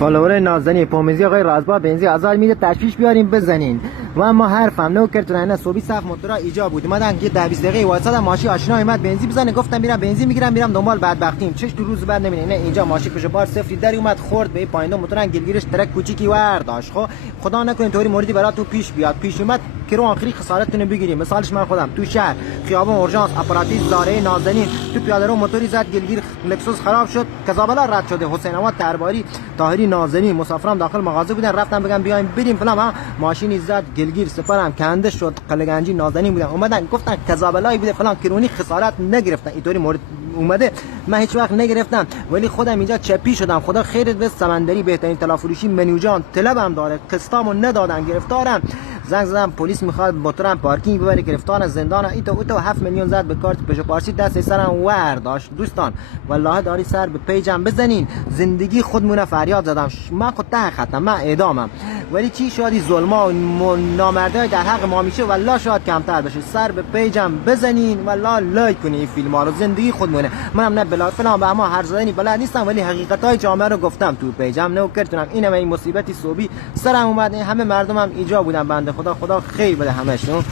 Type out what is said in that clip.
فالوور نازنین پومیزی آقای رازبا بنزی 1000 میده تشویش بیاریم بزنین و اما حرفم نو کرد نه صبحی صف موتورا ایجاب بود اومدن یه 10 20 دقیقه واسه ماشین آشنا اومد بنزین بزنه گفتم میرم بنزین میگیرم میرم دنبال بدبختیم چش تو روز بعد نمیبینه اینجا ماشین پشت بار صفری در اومد خورد به پایینده موتورن گلگیرش ترک کوچیکی ورداش خب خدا نکنه اینطوری موردی براتون پیش بیاد پیش اومد که رو آخری خسارتتون بگیریم مثالش من خودم تو شهر خیابون اورژانس اپاراتیز زاره نازنین تو پیاده رو موتوری زد گلگیر لکسوس خراب شد کذابلا رد شده حسین آباد درباری طاهری نازنین مسافرام داخل مغازه بودن رفتم بگم بیایم بریم فلان ماشینی زد گلگیر سپرم کنده شد قلگنجی نازنین بودن اومدن گفتن کذابلایی بوده فلان کرونی خسارت نگرفتن اینطوری مورد اومده من هیچ وقت نگرفتم ولی خودم اینجا چپی شدم خدا خیرت بده سمندری بهترین تلافروشی منیو جان طلبم داره قسطامو ندادن گرفتارم زنگ زدم پلیس میخواد موتورم پارکینگ ببره گرفتار زندان ایتو 7 میلیون زد به کارت پژو پارسی دست سرم ورداشت دوستان والله داری سر به پیجم بزنین زندگی خودمونه فریاد زدم من خود ته ختم من اعدامم ولی چی شادی ظلما و نامردای در حق ما میشه والله شاید کمتر بشه سر به پیجم بزنین والله لایک کنین این فیلم ها رو زندگی خودمونه منم نه بلا فلان به اما هر زدنی بلد نیستم ولی حقیقتای جامعه رو گفتم تو پیجم نو کردم اینم این مصیبتی صوبی سرم اومد همه مردمم اینجا بودن بنده خدا خیر بده همشون